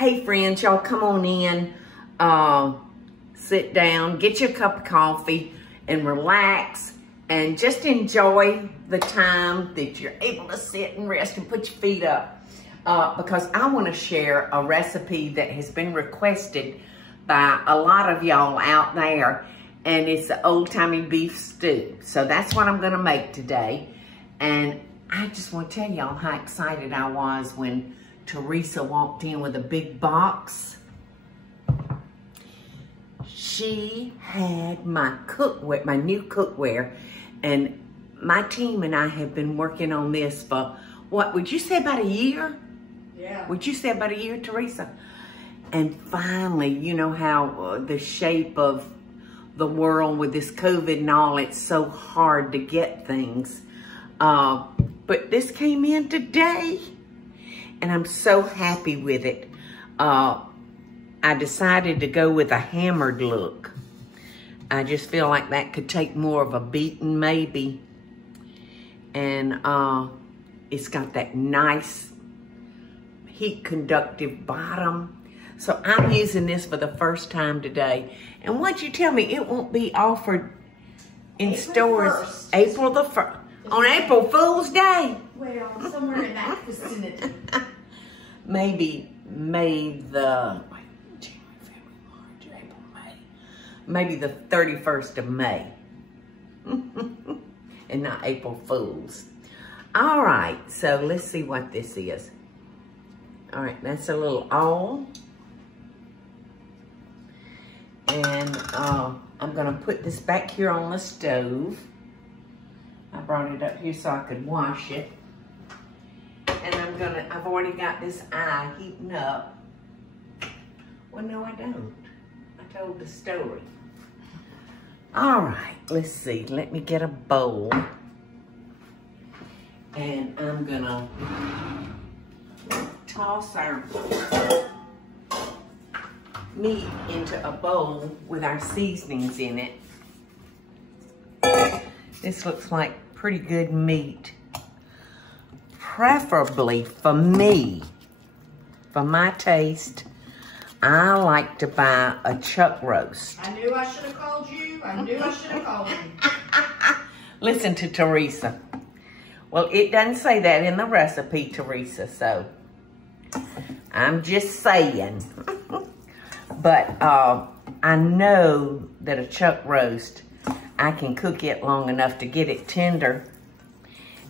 Hey friends, y'all come on in, sit down, get you a cup of coffee and relax and just enjoy the time that you're able to sit and rest and put your feet up. Because I want to share a recipe that has been requested by a lot of y'all out there, and it's the old-timey beef stew. So that's what I'm going to make today. And I just want to tell y'all how excited I was when Teresa walked in with a big box. She had my cookware, my new cookware, and my team and I have been working on this for, what, would you say about a year? Yeah. Would you say about a year, Teresa? And finally, you know how the shape of the world with this COVID and all, it's so hard to get things. But this came in today, and I'm so happy with it. I decided to go with a hammered look. I just feel like that could take more of a beating maybe. And it's got that nice heat conductive bottom. So I'm using this for the first time today. And what'd you tell me? It won't be offered in stores 1st. April the 1st. On April Fool's Day. Well, somewhere in that vicinity. Maybe May the, January, February, March, April, May. Maybe the 31st of May. And not April Fool's. All right, so let's see what this is. All right, that's a little awl. And I'm gonna put this back here on the stove. I brought it up here so I could wash it. And I've already got this eye heating up. Well, no, I don't. I told the story. All right, let's see. Let me get a bowl. And I'm gonna toss our meat into a bowl with our seasonings in it. This looks like pretty good meat. Preferably for me, for my taste, I like to buy a chuck roast. I knew I should have called you. I knew I should have called you. Listen to Teresa. Well, it doesn't say that in the recipe, Teresa, so I'm just saying. But I know that a chuck roast, I can cook it long enough to get it tender.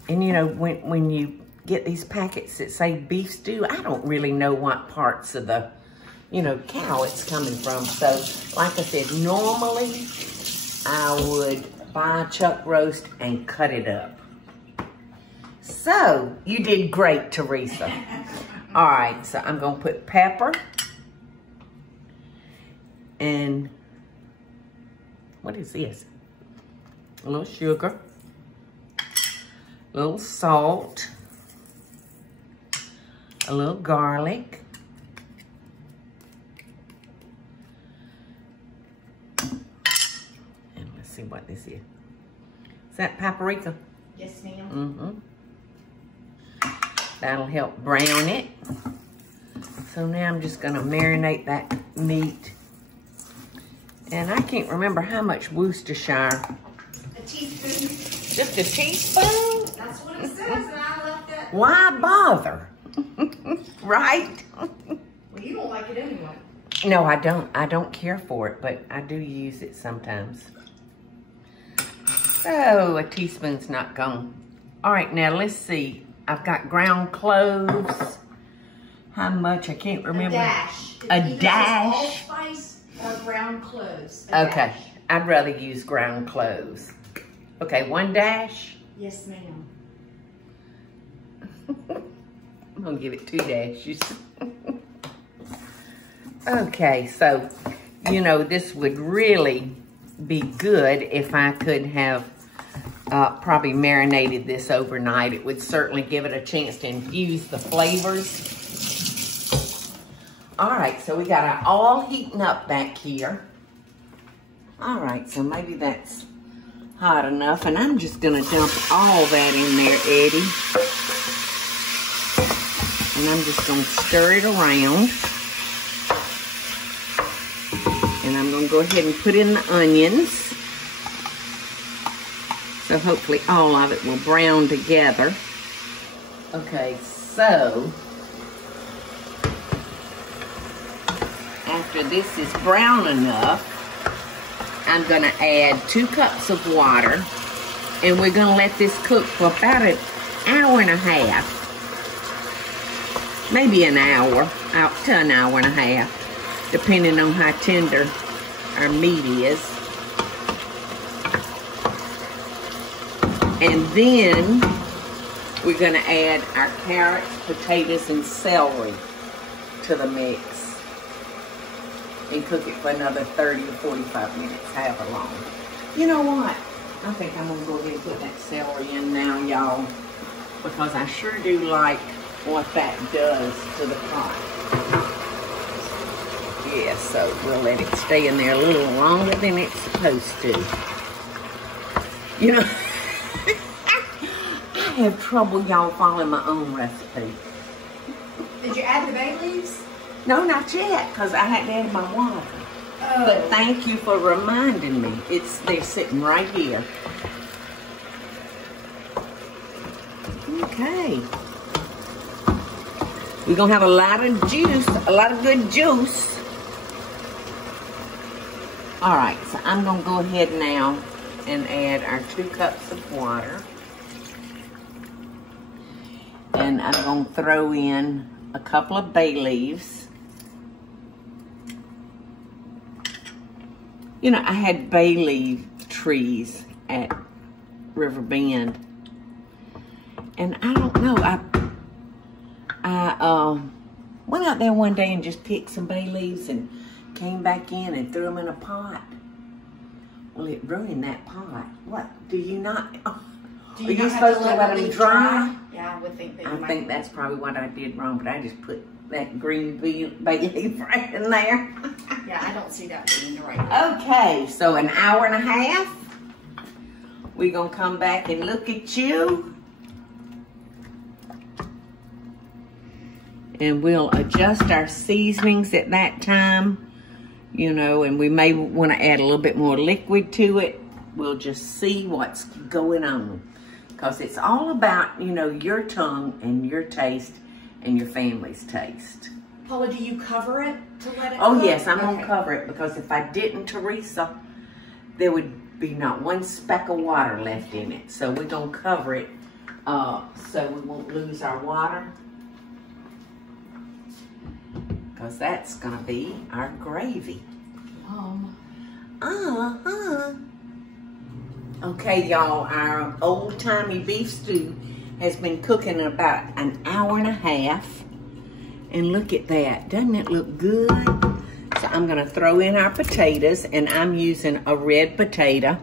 And you know, when you get these packets that say beef stew, I don't really know what parts of the, you know, cow it's coming from. So, like I said, normally I would buy a chuck roast and cut it up. So, you did great, Teresa. All right, so I'm gonna put pepper and what is this? A little sugar, a little salt, a little garlic, and let's see what this is. Is that paprika? Yes, ma'am. That'll help brown it. So now I'm just gonna marinate that meat. And I can't remember how much Worcestershire. A teaspoon. Just a teaspoon? That's what it says, and I left that. Why bother? Right? Well, you don't like it anyway. No, I don't. I don't care for it, but I do use it sometimes. So a teaspoon's not gone. All right, now let's see. I've got ground cloves. How much? I can't remember. A dash. A dash. Allspice or ground cloves. Okay, Dash. I'd rather use ground cloves. Okay, 1 dash. Yes, ma'am. I'm gonna give it 2 dashes. Okay, so, you know, this would really be good if I could have probably marinated this overnight. It would certainly give it a chance to infuse the flavors. All right, so we got our all heating up back here. All right, so maybe that's hot enough, and I'm just gonna dump all that in there, Eddie. And I'm just gonna stir it around. go ahead and put in the onions. So hopefully all of it will brown together. Okay, so after this is brown enough, I'm gonna add 2 cups of water, and we're gonna let this cook for about an hour and a half. Maybe an hour, out to an hour and a half, depending on how tender our meat is. And then we're gonna add our carrots, potatoes, and celery to the mix. And cook it for another 30 to 45 minutes, however long. You know what? I think I'm gonna go ahead and put that celery in now, y'all, because I sure do like what that does to the pot. Yeah, so we'll let it stay in there a little longer than it's supposed to. You know, I have trouble, y'all, following my own recipe. Did you add the bay leaves? No, not yet, because I hadn't added my water. Oh. But thank you for reminding me. They're sitting right here. Okay. We're gonna have a lot of juice, a lot of good juice. All right, so I'm gonna go ahead now and add our 2 cups of water. And I'm gonna throw in a couple of bay leaves. You know, I had bay leaf trees at River Bend. And I don't know, I went out there one day and just picked some bay leaves and came back in and threw them in a pot. Well, it ruined that pot. What, do you not? Oh, Do are you not supposed to let let the them leaf dry? Yeah, I would think that you I might. think that's probably what I did wrong, but I just put that green bay leaf right in there. Yeah, I don't see that being the right. Okay, so an hour and a half. We're gonna come back and look at you. And we'll adjust our seasonings at that time, you know, and we may want to add a little bit more liquid to it. We'll just see what's going on. Because it's all about, you know, your tongue and your taste and your family's taste. Paula, do you cover it to let it Oh, cook? yes, I'm Okay. gonna cover it, because if I didn't, Teresa, there would be not one speck of water left in it. So we're gonna cover it so we won't lose our water, because that's gonna be our gravy. Okay, y'all, our old-timey beef stew has been cooking about an hour and a half. And look at that, doesn't it look good? So I'm gonna throw in our potatoes, and I'm using a red potato.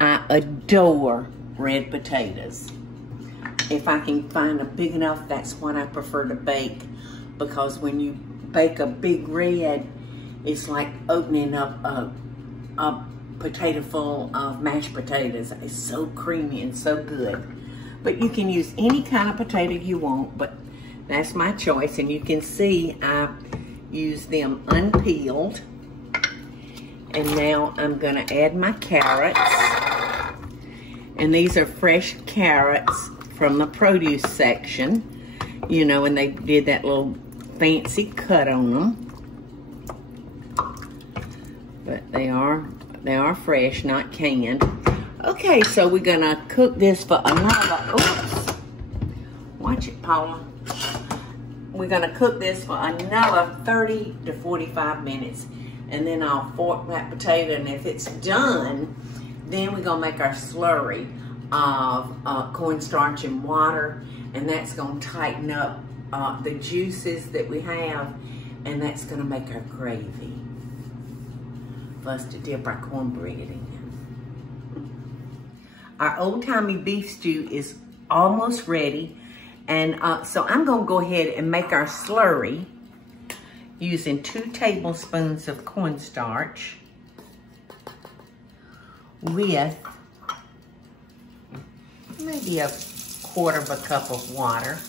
I adore red potatoes. If I can find a big enough, that's what I prefer to bake, because when you bake a big red, it's like opening up a potato full of mashed potatoes. It's so creamy and so good. But you can use any kind of potato you want, but that's my choice. And you can see I use them unpeeled. And now I'm gonna add my carrots. And these are fresh carrots from the produce section, you know, and they did that little fancy cut on them. But they are fresh, not canned. Okay, so we're gonna cook this for another, oops. Watch it, Paula. We're gonna cook this for another 30 to 45 minutes. And then I'll fork that potato, and if it's done, then we're gonna make our slurry of cornstarch and water, and that's gonna tighten up the juices that we have, and that's gonna make our gravy for us to dip our cornbread in. Our old-timey beef stew is almost ready, and so I'm gonna go ahead and make our slurry using 2 tablespoons of cornstarch with maybe a quarter of a cup of water.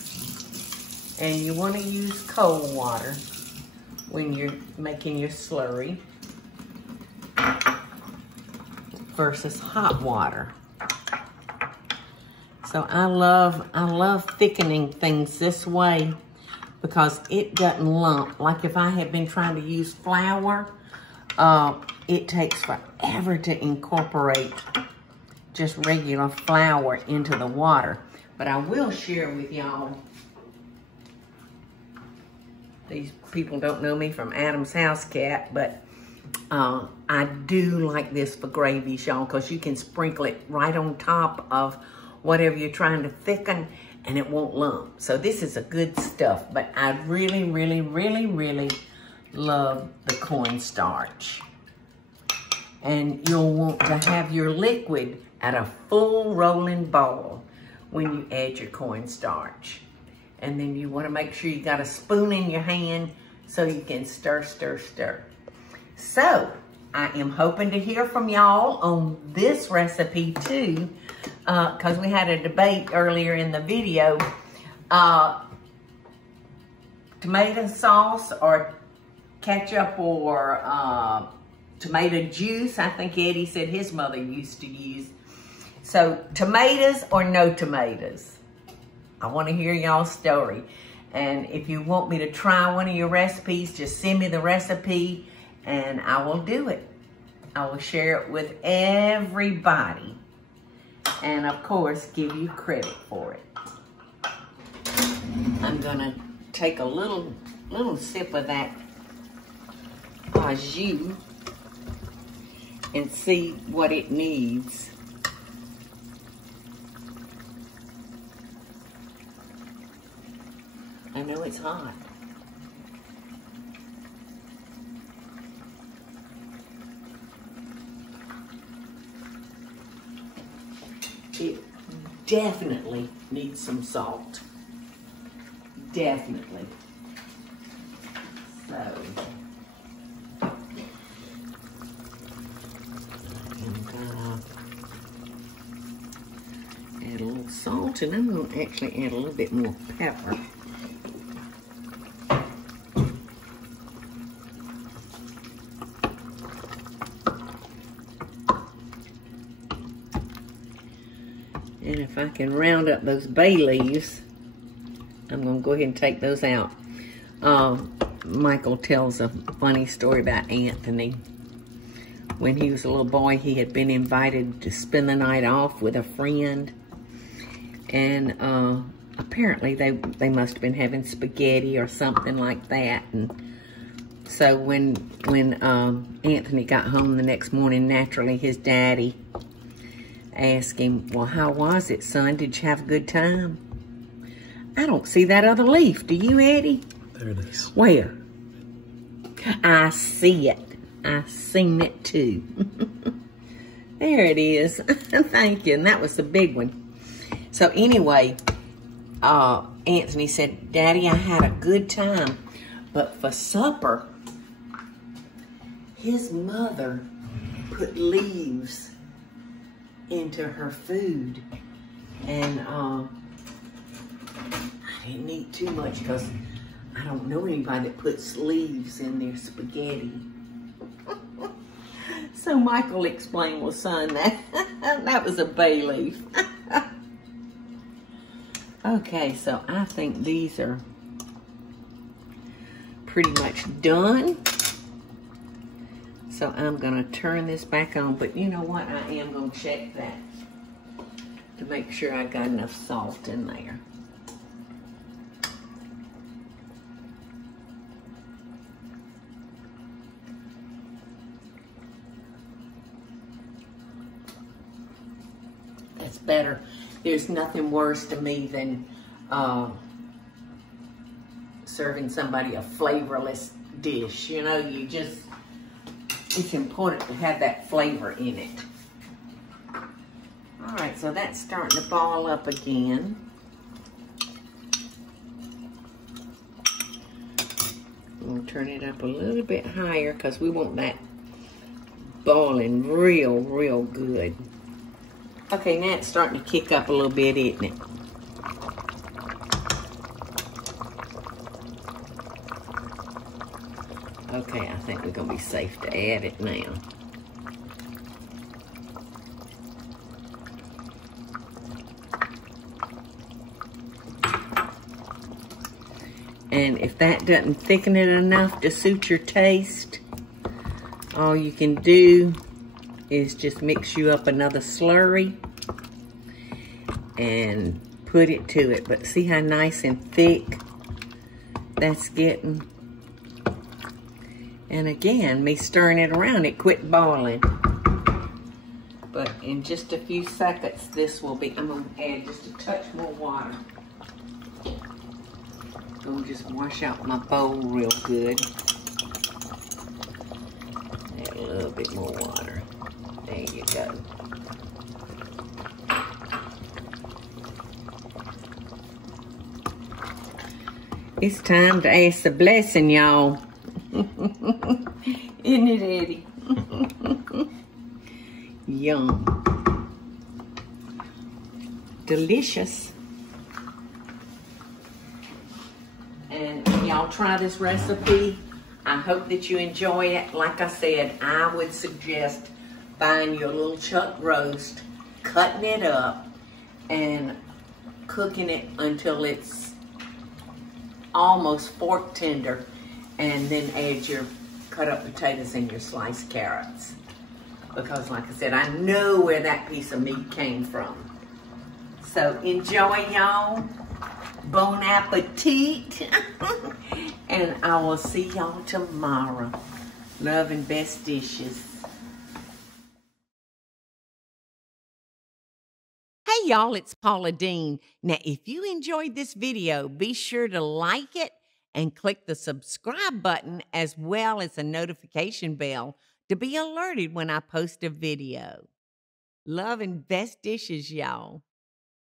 And you want to use cold water when you're making your slurry. versus hot water. So I love thickening things this way because it doesn't lump. Like if I had been trying to use flour, it takes forever to incorporate just regular flour into the water. But I will share with y'all, these people don't know me from Adam's House Cat, but I do like this for gravies, y'all, because you can sprinkle it right on top of whatever you're trying to thicken and it won't lump. So this is a good stuff, but I really, really, really, really love the cornstarch. And you'll want to have your liquid at a full rolling ball when you add your cornstarch. And then you want to make sure you got a spoon in your hand so you can stir, stir, stir. So I am hoping to hear from y'all on this recipe too, because we had a debate earlier in the video. Tomato sauce or ketchup or tomato juice, I think Eddie said his mother used to use. So tomatoes or no tomatoes? I want to hear y'all's story. And if you want me to try one of your recipes, just send me the recipe and I will do it. I will share it with everybody. And of course, give you credit for it. I'm gonna take a little sip of that au jus and see what it needs. I know it's hot. It definitely needs some salt. Definitely. So, I'm gonna add a little salt, and I'm gonna actually add a little bit more pepper. And if I can round up those bay leaves, I'm going to go ahead and take those out. Michael tells a funny story about Anthony. When he was a little boy, he had been invited to spend the night off with a friend. And apparently they must have been having spaghetti or something like that. And so when Anthony got home the next morning, naturally his daddy asked him, well, how was it, son? Did you have a good time? I don't see that other leaf. Do you, Eddie? There it is. Where? I see it. I seen it too. There it is. Thank you. And that was the big one. So anyway, Anthony said, Daddy, I had a good time. But for supper, his mother put leaves into her food, and I didn't eat too much because I don't know anybody that puts leaves in their spaghetti. So Michael explained, well, son, that was a bay leaf. Okay, so I think these are pretty much done. So I'm gonna turn this back on, but you know what? I am gonna check that to make sure I got enough salt in there. That's better. There's nothing worse to me than serving somebody a flavorless dish. You know, it's important to have that flavor in it. All right, so that's starting to ball up again. We'll turn it up a little bit higher because we want that boiling real good. Okay, now it's starting to kick up a little bit, isn't it? Okay, I think we're gonna be safe to add it now. if that doesn't thicken it enough to suit your taste, all you can do is just mix you up another slurry and put it to it. But see how nice and thick that's getting? And again, me stirring it around, it quit boiling. But in just a few seconds, this will be, I'm gonna add just a touch more water. Gonna just wash out my bowl real good. Add a little bit more water. There you go. It's time to ask a blessing, y'all. Isn't it, Eddie? Yum. Delicious. And y'all try this recipe. I hope that you enjoy it. Like I said, I would suggest buying your little chuck roast, cutting it up, and cooking it until it's almost fork tender, and then add your cut up potatoes and your sliced carrots. Because like I said, I know where that piece of meat came from. So enjoy, y'all. Bon appetit. And I will see y'all tomorrow. Love and best dishes. Hey y'all, it's Paula Deen. Now, if you enjoyed this video, be sure to like it and click the subscribe button as well as the notification bell to be alerted when I post a video. Love and best dishes, y'all.